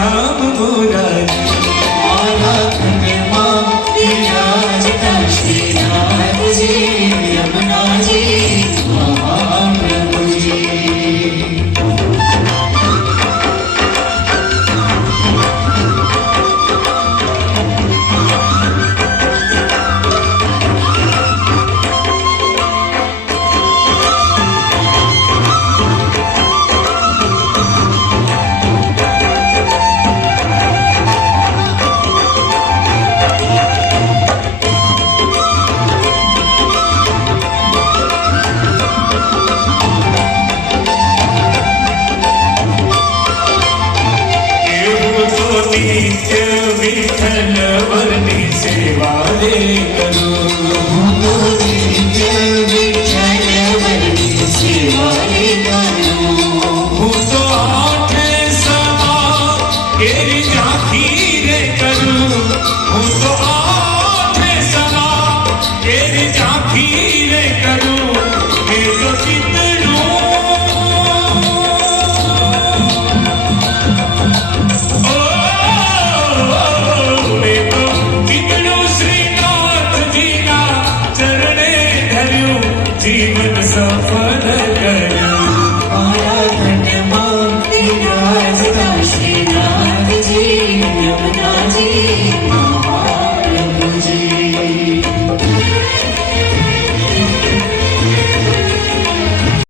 શ્યામ મોરારી મારા અંગમાં વિરાજતા શ્રીનાથજી યમુનાજી મહાપ્રભુજી નિત્ય વિઠ્ઠલ વરની સેવા રે કરું નિત્ય વિઠ્ઠલ વરની સેવા રે કરું હું તો આઠ સવા કેરી ઝાંખી રે કરું હું તો